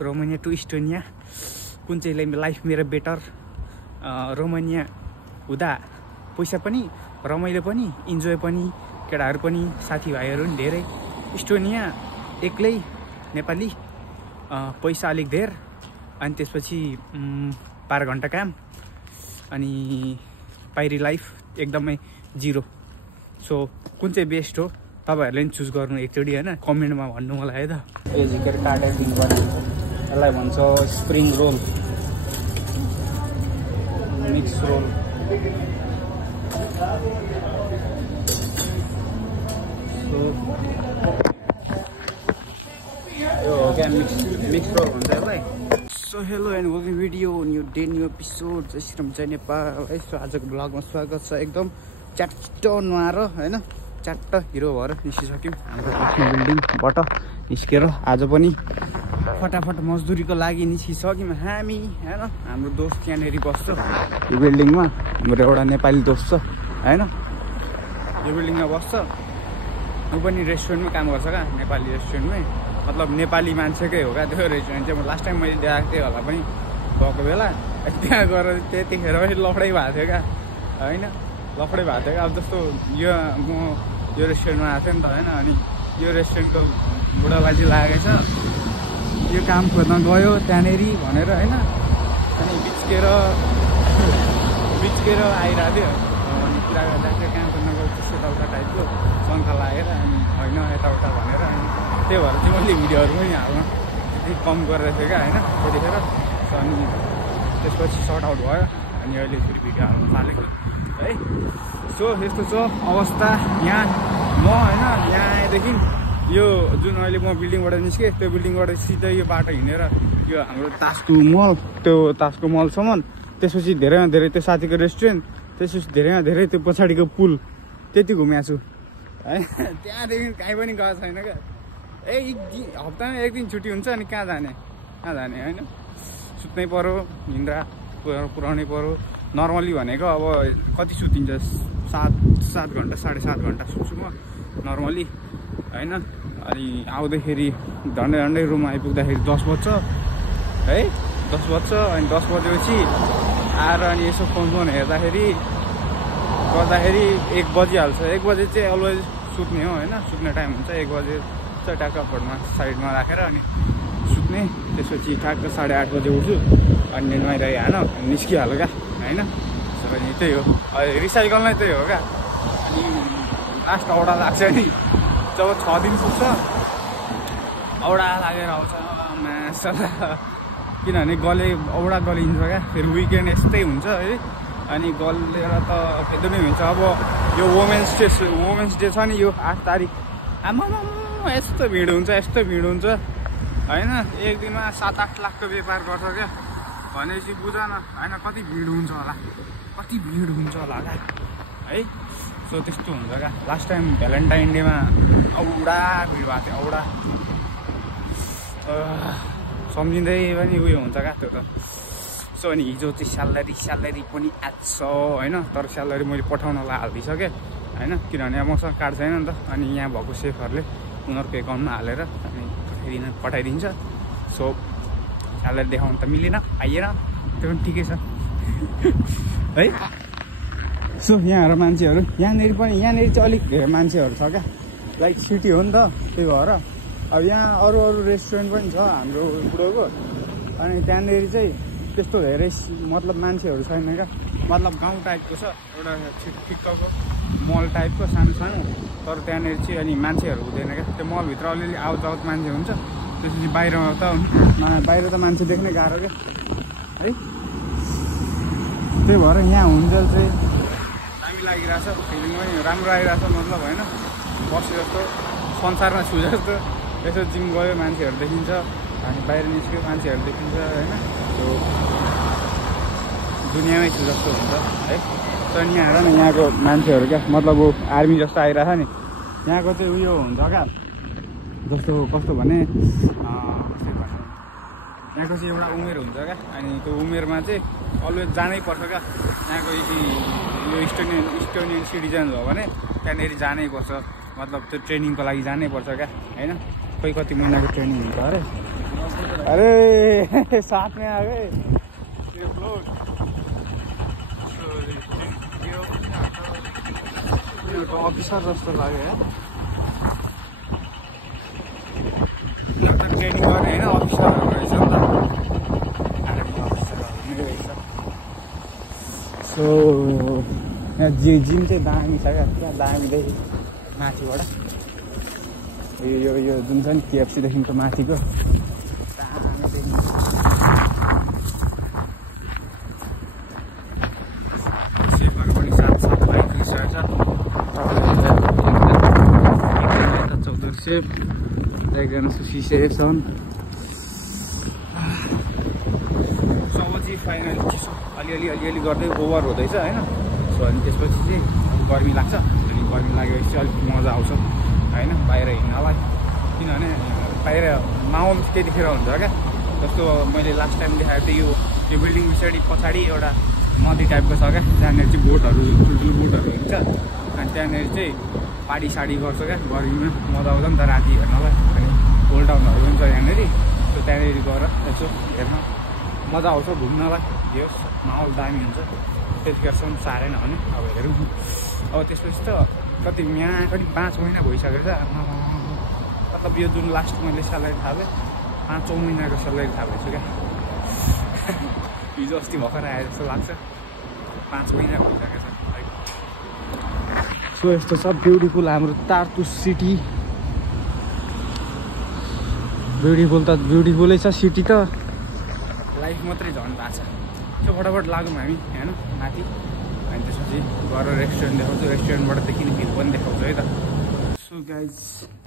Romania to Estonia, कुन चाहिँले life मेरो बेटर। रोमानिया हुँदा पैसा पनि, रमाइलो पनि, इन्जोय पनि, केटाहरू पनि, साथीभाइहरू पनि धेरै। इस्टोनिया एक्लै नेपाली, पैसा अलिक धेर, अनि त्यसपछि 12 घन्टा काम, अनि बाहिरी लाइफ एकदमै जिरो। सो कुन चाहिँ बेस्ट हो तपाईँहरूले पनि चुज गर्नु एकचोटि होइन, कमेन्टमा भन्नु मलाई है त। यो झिकेर काटेर दिनुपर्ने हुन्छ, यसलाई भन्छ स्प्रिङ रोल, मिक्स रोल। यो हो क्या मिक्स रोल भन्छ यसलाई। So hello and welcome video new day new episode. जय श्री राम, जय नेपाल। है आजको ब्लगमा स्वागत छ। एकदम च्याट्ट नुहाएर होइन, च्याट्ट हिरो भएर निस्किसक्यौँ हाम्रो आफ्नो बिल्डिङबाट निस्केर। आज पनि फटाफट मजदुरीको लागि निस्किसक्यौँ हामी होइन। हाम्रो दोस्त यहाँनिर बस्छ यो बिल्डिङमा, हाम्रो एउटा नेपाली दोस्त छ होइन, यो बिल्डिङमा बस्छ। ऊ पनि रेस्टुरेन्टमा काम गर्छ क्या, नेपाली रेस्टुरेन्टमै, मतलब नेपाली मान्छेकै हो क्या त्यो रेस्टुरेन्ट चाहिँ। लास्ट टाइम मैले देखाएको थिएँ होला पनि गएको बेला, त्यहाँ गएर त्यतिखेर पनि लफडै भएको थियो क्या होइन, लफडै भएको थियो क्या। अब जस्तो यो म यो रेस्टुरेन्टमा आएको थिएँ नि त होइन, अनि यो रेस्टुरेन्टको बुढा बाजे लागेको छ, यो काम खोज्न गयो त्यहाँनिर भनेर होइन, अनि बिच्केर आइरहेको थियो। अनि कुरा गर्दाखेरि काम खोज्न गयो त्यस्तो यताउता टाइपको शङ्का लागेर, अनि होइन यताउता भनेर, अनि त्यही भएर चाहिँ मैले भिडियोहरू पनि हाल्न त्यति कम गरेर थिएँ क्या होइन त्यतिखेर। अनि त्यसपछि सर्ट आउट भयो, अनि अहिले फेरि भिडियो हाल्न थालेको है। सो यस्तो छ अवस्था यहाँ। म होइन यहाँ आएदेखि यो जुन अहिले म बिल्डिङबाट निस्केँ, त्यो बिल्डिङबाट सिधै यो बाटो हिँडेर यो हाम्रो तासको मल, त्यो तासको मलसम्म, त्यसपछि धेरैमा धेरै त्यो साथीको रेस्टुरेन्ट, त्यसपछि धेरैमा धेरै त्यो पछाडिको पुल, त्यति घुमेको छु है। त्यहाँदेखि कहीँ पनि गएको छैन क्या। हप्तामा एक दिन छुट्टी हुन्छ, अनि कहाँ जाने होइन, सुत्नै पऱ्यो, निन्द्रा पुऱ्याउनै पऱ्यो। नर्मली भनेको अब कति सुतिन्छ, 7 घन्टा 7.5 घन्टा सुत्छु म नर्मली होइन। अनि आउँदाखेरि झन्डै रुम आइपुग्दाखेरि 10 बज्छ है, 10 बज्छ। अनि 10 बजेपछि आएर अनि यसो फोन हेर्दाखेरि 1 बजिहाल्छ। 1 बजे चाहिँ अलवेज सुत्ने हो होइन, सुत्ने टाइम हुन्छ 1 बजे चाहिँ ट्याक्क फोनमा साइडमा राखेर अनि सुत्ने। त्यसपछि ट्याक्क 8:30 बजे उठ्छु, अनि नुहाइरहिहाल्नु निस्किहाल्यो क्या होइन। अनि त्यही हो, रिसाइकल नै त्यही हो क्या। अनि लास्ट औडा लाग्छ नि, जब 6 दिन पुग्छ औडा लागेर आउँछ मासला, किनभने औडा गलिन्छ क्या। फेरि विकेन्ड यस्तै हुन्छ है, अनि गलेर त एकदमै हुन्छ। अब यो वुमेन्स डे छ नि, यो 8 तारिक, आमा यस्तो भिड हुन्छ होइन। एक दिनमा 7-8 लाखको व्यापार गर्छ क्या भनेपछि बुझ न होइन, कति भिड हुन्छ होला क्या है। सो त्यस्तो हुन्छ क्या। लास्ट टाइम भ्यालेन्टाइन डेमा औडा भिड भएको थियो, औडा सम्झिँदै पनि उयो हुन्छ क्या त्यो त। सो अनि हिजो चाहिँ स्यालेरी पनि आछ होइन, तर स्यालेरी मैले पठाउनलाई हालिदिइसकेँ होइन, किनभने मसँग कार्ड छैन नि त। अनि यहाँ भएको सेफहरूले उनीहरूको एकाउन्टमा हालेर अनि पठाइदिन्छ। सो स्यालेरी देखाउनु त मिलेन, आइएन, त्यो पनि ठिकै छ है। सो यहाँहरू मान्छेहरू यहाँनिर चाहिँ अलिक धेरै मान्छेहरू छ क्या, लाइक सिटी हो नि त, त्यही भएर। अब यहाँ अरू रेस्टुरेन्ट पनि छ हाम्रो बुढोको, अनि त्यहाँनिर चाहिँ त्यस्तो धेरै मतलब मान्छेहरू छैन क्या। मतलब गाउँ टाइपको छ, एउटा ठिक्कको मल टाइपको सानो, तर त्यहाँनिर चाहिँ अनि मान्छेहरू हुँदैन क्या। त्यो मलभित्र अलिअलि आवत मान्छे हुन्छ, त्यसपछि बाहिर त मान्छे देख्नै गाह्रो क्या है। त्यही भएर यहाँ हुन्जेल चाहिँ दामी लागिरहेछ, फिलिङ पनि राम्रो आइरहेछ, मतलब होइन बसे जस्तो संसारमा छु जस्तो। यसो जिम गयो मान्छेहरू देखिन्छ, अनि बाहिर निस्क्यो मान्छेहरू देखिन्छ होइन, त्यो दुनियाँमै छु जस्तो हुन्छ है। तर यहाँ हेर न, यहाँको मान्छेहरू क्या, मतलब आर्मी जस्तो आइरहेछ नि। यहाँको चाहिँ उयो हुन्छ क्या, जस्तो कस्तो भने यहाँको चाहिँ एउटा उमेर हुन्छ क्या, अनि त्यो उमेरमा चाहिँ अलवेज जानै पर्छ क्या। यहाँको यो इस्टोनियन सिटिजन हो भने त्यहाँनिर जानै पर्छ, मतलब त्यो ट्रेनिङको लागि जानै पर्छ क्या होइन। कोही कति महिनाको ट्रेनिङ हुन्छ अरे अरे साथ में आ गए लोग। अफिसर जस्तो लाग्यो ट्रेनिङ गर्ने होइन अफिसरहरू रहेछ नि त आर्मी अफिसरहरू नै रहेछ। सो यहाँ जिम चाहिँ दामी छ क्या त्यहाँ दामीदेखि माथिबाट यो जुन छ नि केएफसीदेखिको माथिको दामीदेखि सेफहरू पनि साथ आइपुगिसकेको छ। 14 सेफ एकजना सुसी सेफ छन्। सबजी फाइनली चिसो अलिअलि गर्दै ओभर हुँदैछ होइन। सो अनि त्यसपछि चाहिँ गर्मी लाग्छ। अनि गर्मी लागेपछि अलिक मजा आउँछ होइन बाहिर हिँड्नलाई। किनभने बाहिर माहौल त्यतिखेर हुन्छ क्या। जस्तो मैले लास्ट टाइम देखाएको थिएँ यो बिल्डिङ पछाडि एउटा नदी टाइपको छ क्या। त्यहाँनिर चाहिँ बोटहरू ठुल्ठुलो बोटहरू हुन्छ। अनि त्यहाँनिर चाहिँ पाडी साडी गर्छ क्या गर्मीमा मजा आउँछ नि त राति हेर्नलाई। अनि होल टाउनहरू पनि छ यहाँनिर। सो त्यहाँनिर गएर यसो हेर्न मजा आउँछ घुम्नलाई। होस् माहौल दामी हुन्छ। त्यतिखेरसम्म साह्रै नहुने अब हेरौँ। अब त्यसपछि त कति यहाँ पनि 5 महिना भइसकेको छ। मतलब यो जुन लास्ट मैले स्यालेरी थालेँ 5औँ महिनाको स्यालेरी थालेको छु क्या। हिजो अस्ति भर्खर आए जस्तो लाग्छ। 5 महिना भइसकेको छ। सो यस्तो छ ब्युटिफुल हाम्रो तार्तुस सिटी। ब्युटिफुल त ब्युटिफुलै छ सिटी त। लाइफ मात्रै झन् भएको छ। त्यो फटाफट लागौँ हामी होइन माथि। अनि त्यसपछि गएर रेस्टुरेन्ट देखाउँछु। रेस्टुरेन्टबाट देखिने भ्यू पनि देखाउँछु है त। सो गाइज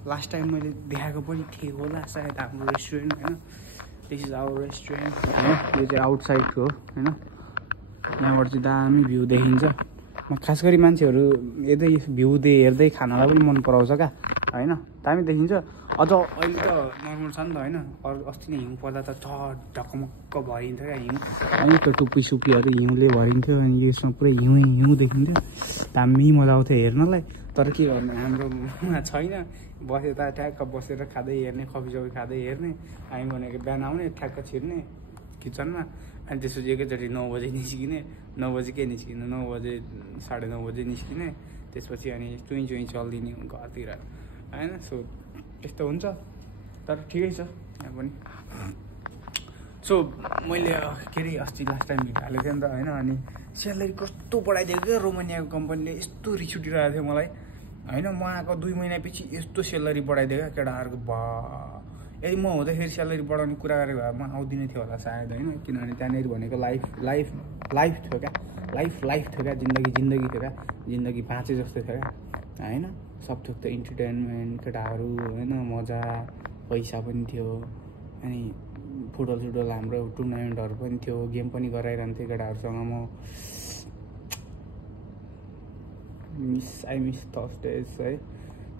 लास्ट टाइम मैले देखाएको पनि थिएँ होला सायद हाम्रो रेस्टुरेन्ट होइन। दिस इज आवर रेस्टुरेन्ट होइन। यो चाहिँ आउटसाइडको हो होइन। यहाँबाट चाहिँ दामी भ्यू देखिन्छ। खास गरी मान्छेहरू भ्यू हेर्दै खानालाई पनि मन पराउँछ क्या होइन। दामी देखिन्छ। अझ अहिले त नर्मल छ नि त होइन। अस्ति नै हिउँ पर्दा त ढकमक्क भरिन्थ्यो क्या हिउँ। अनि त्यो टुप्पीसुप्पीहरू हिउँले भरिन्थ्यो। अनि यसमा पुरै हिउँ देखिन्थ्यो। दामी मजा आउँथ्यो हेर्नलाई। तर के गर्नु हाम्रोमा छैन। बसे त ठ्याक्क बसेर खाँदै हेर्ने कफी खाँदै हेर्ने। हामी भनेको बिहान आउने ठ्याक्क छिर्ने किचनमा। अनि त्यसपछि एकैचोटि 9 बजे निस्किने। 9 बजी के निस्किने 9 बजे 9:30 बजे निस्किने। त्यसपछि अनि चुइँ चल्दिने घरतिर होइन। सो त्यस्तो हुन्छ। तर ठिकै छ यहाँ पनि। सो मैले के अरे अस्ति लास्ट टाइम भिडियो हालेको थिएँ नि त होइन। अनि स्यालेरी कस्तो बढाइदिएको क्या रोमानियाको कम्पनीले। यस्तो रिस उठिरहेको थियो मलाई होइन। म आएको 2 महिनापछि यस्तो स्यालेरी बढाइदिएको क्या केटाहरूको। यदि म हुँदाखेरि स्यालेरी बढाउने कुरा गरेको भए म आउँदिनै थियो होला सायद होइन। किनभने त्यहाँनिर भनेको लाइफ थियो क्या। लाइफ थियो क्या। जिन्दगी थियो क्या। जिन्दगी बाँचे जस्तो थियो क्या होइन। सब थोक त इन्टरटेनमेन्ट केटाहरू होइन मजा पैसा पनि थियो। अनि फुटबल हाम्रो टुर्नामेन्टहरू पनि थियो। गेम पनि गराइरहन्थ्यो केटाहरूसँग म। आई मिस थर्सडेज है।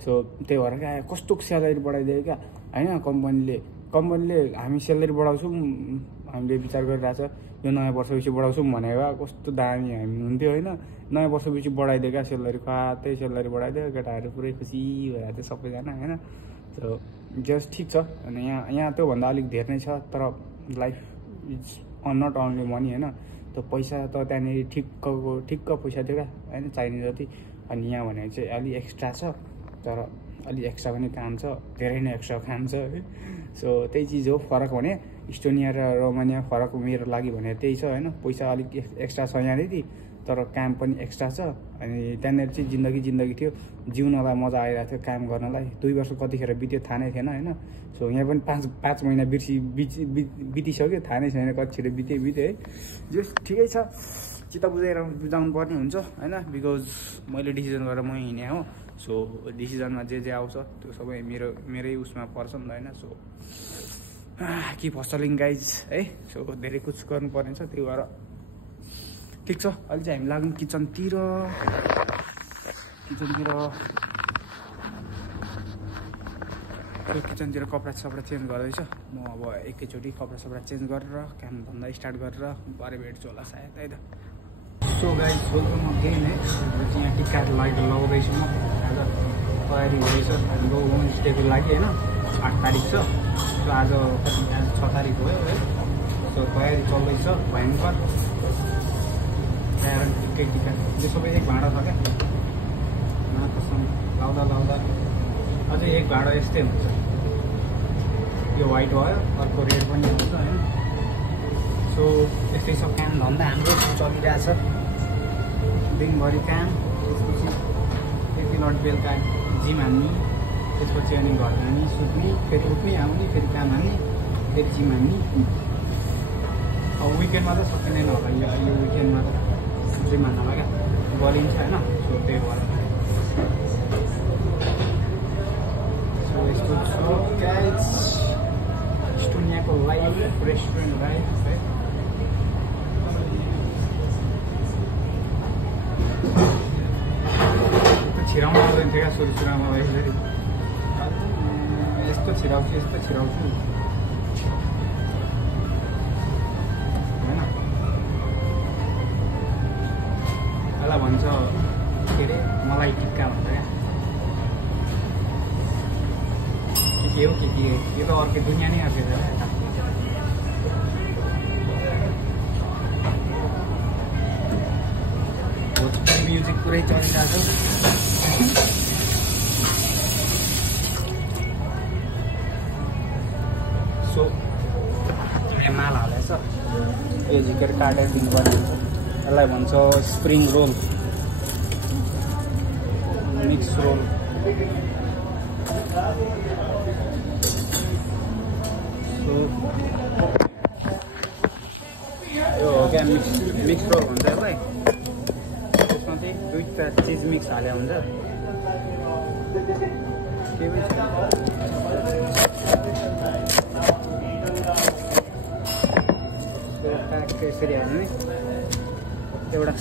सो त्यही भएर क्या कस्तो स्यालेरी बढाइदियो क्या होइन कम्पनीले हामी स्यालेरी बढाउँछौँ हामीले विचार गरिरहेछ यो नयाँ वर्षपछि बढाउँछौँ भनेको कस्तो दामी हामी हुन्थ्यो होइन। नयाँ वर्षपछि बढाइदियो क्या स्यालेरी। फातै स्यालेरी बढाइदियो केटाहरू पुरै खुसी भइरहेको थियो सबैजना होइन। सो जस्ट ठिक छ। अनि यहाँ त्योभन्दा अलिक धेरै नै छ। तर life is not only money होइन। त्यो पैसा त त्यहाँनिर ठिक्क पैसा थियो क्या होइन चाहिने जति। अनि यहाँ भनेको चाहिँ अलिक एक्स्ट्रा छ। तर अलिक एक्स्ट्रा पनि काम छ। धेरै नै एक्स्ट्रा काम छ है। सो त्यही चिज हो फरक भने। इस्टोनिया र रोमानिया फरक मेरो लागि भने त्यही छ होइन। पैसा अलिक एक्स्ट्रा छ यहाँनिर तर काम पनि एक्स्ट्रा छ। अनि त्यहाँनिर चाहिँ जिन्दगी थियो। जिउनलाई मजा आइरहेको थियो काम गर्नलाई। 2 वर्ष कतिखेर बित्यो थाहा नै थिएन होइन। सो यहाँ पनि 5 महिना बितिसक्यो थाहा नै छैन कति छिटो बित्यो है। जस ठिकै छ। चित्त बुझाउनु पर्ने हुन्छ होइन। बिकज मैले डिसिजन गरेर म हिँडेँ हो। सो डिसिजनमा जे आउँछ त्यो सबै मेरै उसमा पर्छ नि त होइन। सो किप हसलिङ गाइज है। सो धेरै कुछ गर्नुपर्ने छ। त्यही भएर ठिक छ। अहिले चाहिँ हामी लाग्यौँ किचनतिर कपडा चेन्ज गर्दैछ म। अब एकैचोटि कपडा चेन्ज गरेर काम धन्दा स्टार्ट गरेर भरे भेट्छु होला सायद है त। सो गाइज वेलकम अगेन है। यहाँ टिका लगाउँदैछु म। आज तयारी हुँदैछ हाम्रो होमस्टेको लागि होइन। 8 तारिक छ। आज 6 तारिक भयो है। सो तयारी चल्दैछ भयङ्कर। तयार टिकै टिका यो सबै एक भाँडा छ क्या माथासम्म लाउँदा अझै एक भाँडा यस्तै हुन्छ। यो व्हाइट भयो, अर्को रेड पनि हुन्छ होइन। सो यस्तै सब काम धन्दा हाम्रो चलिरहेछ दिनभरि काम। त्यसपछि यति लट बेलुका जिम हान्ने, त्यसपछि अनि घर जाने, सुत्ने, फेरि उठ्ने, आउने, फेरि काम हान्ने, फेरि जिम हान्ने। अब विकेन्डमा त सकिँदैन होला। यो विकेन्डमा त जिम हान्नलाई क्या गलिन्छ होइन। सो त्यही भएर सो यस्तो छ गाइस इस्टोनियाको लाइभ रेस्टुरेन्ट लाइभ है। छिराउनु आउँदैन थियो क्या सुरुमा यसरी यस्तो छिराउँछु होइन। यसलाई भन्छ के अरे मलाई टिक्का भन्छ क्या के हो के यो त अर्कै दुनियाँ नै अर्कै छ। भोजपुरी म्युजिक पुरै चलिरहेको छ। सो यहाँ माल हालेछ यो झिकेर काटेर दिनुपर्ने हुन्छ। यसलाई भन्छ spring roll, mix roll. So यो हो क्या मिक्स रोल हुन्छ यसलाई। त्यसमा चाहिँ 2टा चिज मिक्स हाले हुन्छ। के भन्छ यसरी हाल्ने, एउटा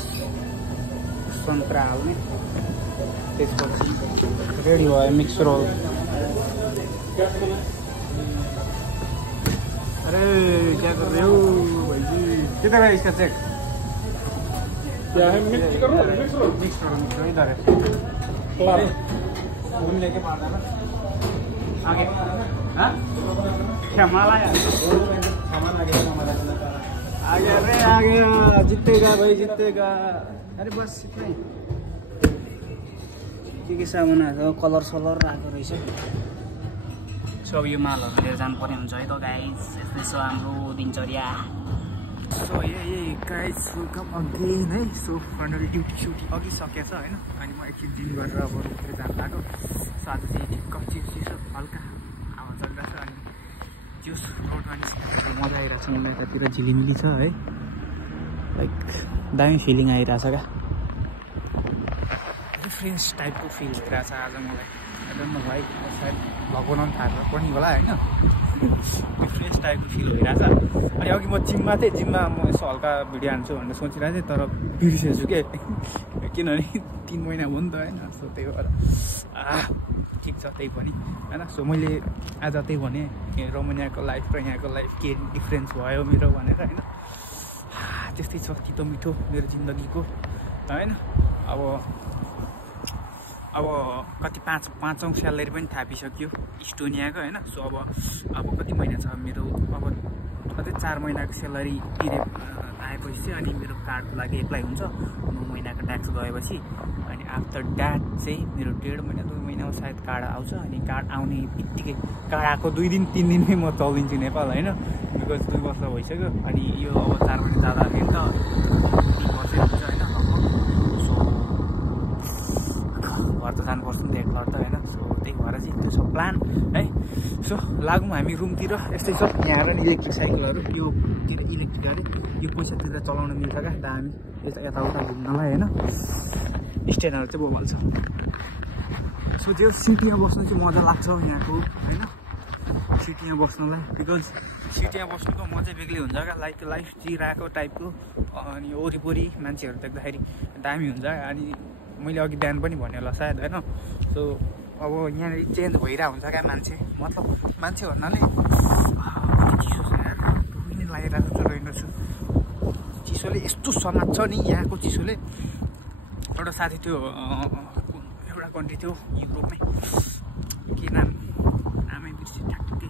सन्तरा हाल्ने, त्यसपछि रेडी भयो मिक्स रोल। अरे क्या कर रहे हो भाई जी? किधर है इसका चेक? क्या है? मिक्स करो इधर है। घूम लेके मार देना आगे। हाँ क्या माल आया? सामान आ गया हमारा। आ गया रे, आ गया। जीतेगा भाई जीतेगा। अरे बस इतना ही। के सामान आएको कलर सलर आएको रहेछ। सो अब यो मालहरू लिएर जानु पर्ने हुन्छ है त गाइस। यस्तै छ हाम्रो दिनचर्या। सो यही गाइस वेलकम अगेन है। सो फाइनली ड्युटी अघि सकेछ होइन। अनि म एकछिन जिम गरेर अब फेरि जानु लाग्यो। सो आज चाहिँ ठिक्क चिसो हल्का हावा चलिरहेछ। अनि त्यो रोडमा निस्केर मजा आइरहेको छ। मलाई यतातिर झिलिमिली छ है, लाइक दामी फिलिङ आइरहेछ क्या। डिफ्रेन्स टाइपको फिल भइरहेछ आज मलाई। आइडोन्ट नो भाइ, सायद भ्लग बनाउनु थालेर पनि होला होइन। डिफ्रेन्स टाइपको फिल भइरहेछ। अनि अघि म जिममा थिएँ, जिममा म यसो हल्का भिडियो हान्छु भनेर सोचिरहेको थिएँ, तर बिर्सेछु के किनभने 3 महिना भयो नि त होइन। सो त्यही भएर ठिक छ त्यही पनि होइन। सो मैले आज त्यही भने रोमानियाको लाइफ र यहाँको लाइफ के डिफ्रेन्स भयो मेरो भनेर होइन। त्यस्तै छ तितो मिठो मेरो जिन्दगीको होइन। अब कति पाँचौँ स्यालेरी पनि थापिसक्यो इस्टोनियाको होइन। सो अब कति महिना छ मेरो, अब अझै 4 महिनाको स्यालेरी तिरे आएपछि चाहिँ अनि मेरो कार्डको लागि एप्लाई हुन्छ 9 महिनाको ट्याक्स गएपछि। अनि आफ्टर द्याट चाहिँ मेरो 1.5 महिना 2 महिनामा सायद कार्ड आउँछ। अनि कार्ड आउने बित्तिकै कार्ड आएको 2 दिन 3 दिनमै म चलिदिन्छु नेपाल होइन। बिकज 2 वर्ष भइसक्यो। अनि यो अब 4 महिना जाँदाखेरि त 3 वर्षै हुन्छ होइन। घर त जानुपर्छ नि त एकलट त होइन। सो त्यही भएर चाहिँ त्यो सब प्लान है। सो लागौँ हामी रुमतिर। यस्तै छ यहाँ र इलेक्ट्रिक साइकलहरू। यो के अरे इलेक्ट्रिक अरे यो पैसातिर चलाउन मिल्छ क्या दामी यताउता घुम्नलाई होइन। स्ट्यान्डहरू चाहिँ बोबल छ। सो त्यो सिटीमा बस्नु चाहिँ मजा लाग्छ यहाँको होइन। सिटीमा बस्नुलाई बिकज सिटीमा बस्नुको मजा बेग्लै हुन्छ क्या। लाइफ जिरहेको टाइपको। अनि वरिपरि मान्छेहरू देख्दाखेरि दामी हुन्छ। अनि मैले अघि बिहान पनि भने होला सायद होइन। सो अब यहाँनिर चेन्ज भइरहेको हुन्छ क्या मान्छे। मतलब मान्छे भन्नाले चिसो छ यार, पनि लागिरहेको छ रहेनछु। चिसोले यस्तो समात्छ नि यहाँको चिसोले। एउटा साथी थियो एउटा कन्ट्री थियो युरोपमै, के नामै बिर्सेँ ठ्याक्कै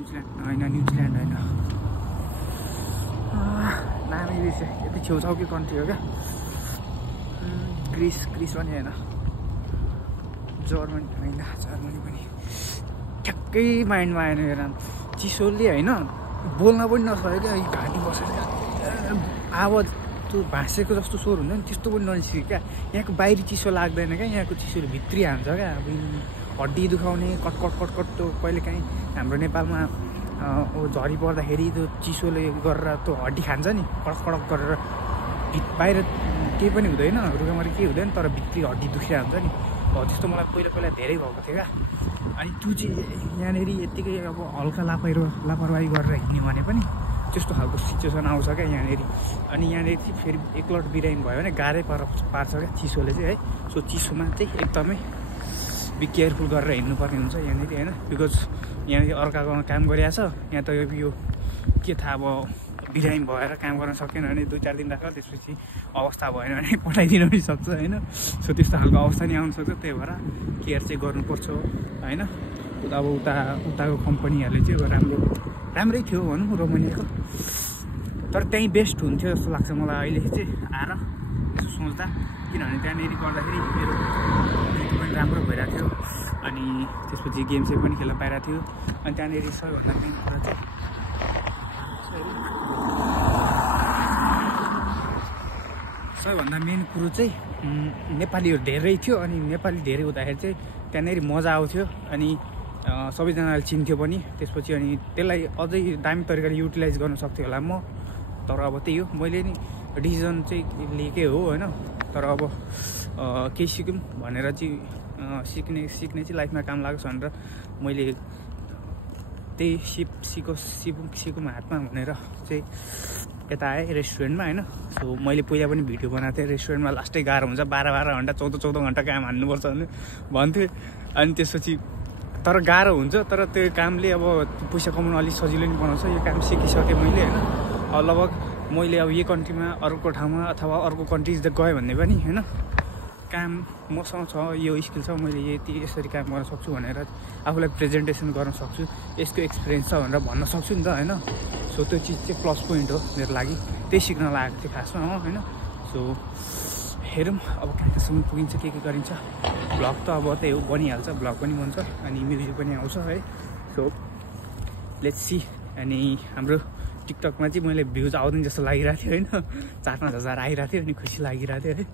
न्युजिल्यान्ड होइन नामै बिर्सेँ यति छेउछाउकै कन्ट्री हो क्या ग्रिस पनि होइन जर्मनी पनि ठ्याक्कै माइन्डमा आएन यो नाम चिसोले होइन बोल्न पनि नसक्यो क्या घाँटी बसेर आवाज त्यो भाँसेको जस्तो स्वर हुन्छ नि त्यस्तो पनि ननिस्क्यो क्या यहाँको बाहिरी चिसो लाग्दैन क्या यहाँको चिसोले भित्री हान्छ क्या अब हड्डी दुखाउने कटकट त्यो कहिले काहीँ हाम्रो नेपालमा झरी पर्दाखेरि त्यो चिसोले गरेर त्यो हड्डी खान्छ नि कडक गरेर बाहिर केही पनि हुँदैन रुगामारी केही हुँदैन तर भित्री हड्डी दुखिरहन्छ नि हो त्यस्तो मलाई पहिला धेरै भएको थियो क्या अनि त्यो चाहिँ यहाँनिर यत्तिकै अब हल्का लापरवाही गरेर हिँड्यो भने पनि त्यस्तो खालको सिचुएसन आउँछ क्या यहाँनिर अनि यहाँनिर चाहिँ फेरि एकलट बिरामी भयो भने गाह्रै पार्छ क्या चिसोले चाहिँ है सो चिसोमा चाहिँ एकदमै बी केयरफुल गरेर हिँड्नुपर्ने हुन्छ यहाँनिर होइन बिकज यहाँनिर अर्काको काम गरिरहेछ यहाँ त यो के थाहा अब बिरामी भएर काम गर्न सकेन भने 2-4 दिन राखेर त्यसपछि अवस्था भएन भने पठाइदिनु पनि सक्छ होइन सो त्यस्तो खालको अवस्था नि आउन सक्छ त्यही भएर केयर चाहिँ गर्नुपर्छ होइन अब उताको कम्पनीहरूले चाहिँ राम्रै थियो भनौँ रोमानियाको तर त्यहीँ बेस्ट हुन्थ्यो जस्तो लाग्छ मलाई अहिले चाहिँ आएर यसो सोच्दा किनभने त्यहाँनिर गर्दाखेरि मेरो पनि राम्रो भइरहेको थियो अनि त्यसपछि गेम चाहिँ पनि खेल्न पाइरहेको थियो अनि त्यहाँनिर सबैभन्दा मेन कुरो चाहिँ नेपालीहरू धेरै थियो अनि नेपाली धेरै हुँदाखेरि चाहिँ त्यहाँनिर मजा आउँथ्यो अनि सबैजनाले चिन्थ्यो पनि त्यसपछि अनि त्यसलाई अझै दामी तरिकाले युटिलाइज गर्न सक्थ्यो होला म तर अब त्यही हो मैले नि डिसिजन चाहिँ लिएकै हो होइन तर अब केही सिकौँ भनेर चाहिँ सिक्ने चाहिँ लाइफमा काम लागोस् भनेर मैले त्यही सिकौँ हातमा भनेर चाहिँ यता आएँ रेस्टुरेन्टमा होइन सो मैले पहिला पनि भिडियो बनाएको थिएँ रेस्टुरेन्टमा लास्टै गाह्रो हुन्छ 12 घन्टा 14 घन्टा काम हान्नुपर्छ भने भन्थेँ अनि त्यसपछि तर गाह्रो हुन्छ तर त्यो कामले अब पैसा कमाउनु अलिक सजिलो नि बनाउँछ यो काम सिकिसकेँ मैले होइन लगभग मैले अब यो कन्ट्रीमा अर्को ठाउँमा अथवा अर्को कन्ट्रिज गएँ भने पनि होइन काम मसँग छ यो स्किल छ मैले यसरी काम गर्न सक्छु भनेर आफूलाई प्रेजेन्टेसन गर्न सक्छु यसको एक्सपिरियन्स छ भनेर भन्न सक्छु नि त होइन सो त्यो चिज चाहिँ प्लस पोइन्ट हो मेरो लागि त्यही सिक्न लागेको थियो खासमा होइन सो हेरौँ अब कहाँसम्म पुगिन्छ के गरिन्छ भ्लग त अब त्यही हो बनिहाल्छ भ्लग पनि बन्छ अनि म्युजिक पनि आउँछ है सो लेट्स सी अनि हाम्रो टिकटकमा चाहिँ मैले भ्युज आउँदैन जस्तो लागिरहेको थियो होइन 4-5 हजार आइरहेको थियो अनि खुसी लागिरहेको थियो है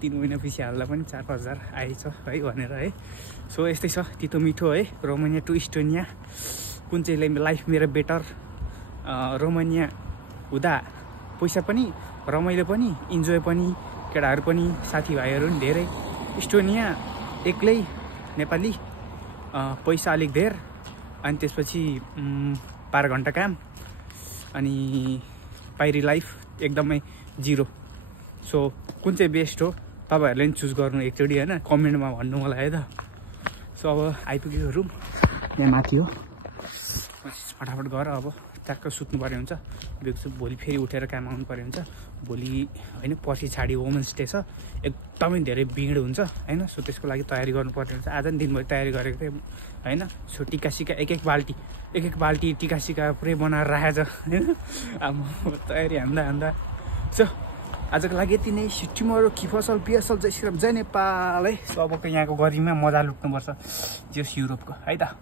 3 महिना पछि हाल्दा पनि 4-5 हजार आएछ है भनेर है सो यस्तै छ तितो मिठो है रोमानिया टु इस्टोनिया कुन चाहिँ लाइफ मेरो बेटर रोमानिया हुँदा पैसा पनि रमाइलो पनि इन्जोय पनि केटाहरू पनि साथीभाइहरू पनि धेरै इस्टोनिया एक्लै नेपाली पैसा अलिक धेर अनि त्यसपछि 12 घन्टा काम अनि बाहिरी लाइफ एकदमै 0 सो कुन चाहिँ बेस्ट हो तपाईँहरूले पनि चुज गर्नु एकचोटि होइन कमेन्टमा भन्नु मलाई है त सो अब आइपुग्यो रुम यहाँ माथि हो फटाफट गर अब ट्याक्क सुत्नु पर्ने हुन्छ बिकज भोलि फेरि उठेर काम आउनु पर्ने हुन्छ भोलि होइन पछि छाडी वुमेन्स डे छ एकदमै धेरै भिड हुन्छ होइन सो त्यसको लागि तयारी गर्नुपर्ने हुन्छ आज नि दिनभरि तयारी गरेको थिएँ होइन सो टिकासिका एक बाल्टी टिकासिका पुरै बनाएर राखेको छ होइन अब तयारी हान्दा सो आजको लागि यति नै टुमरो कि फसल पिएसल जय श्रीराम जय नेपाल है सो अबको यहाँको गर्मीमा मजा लुट्नुपर्छ जस युरोपको है त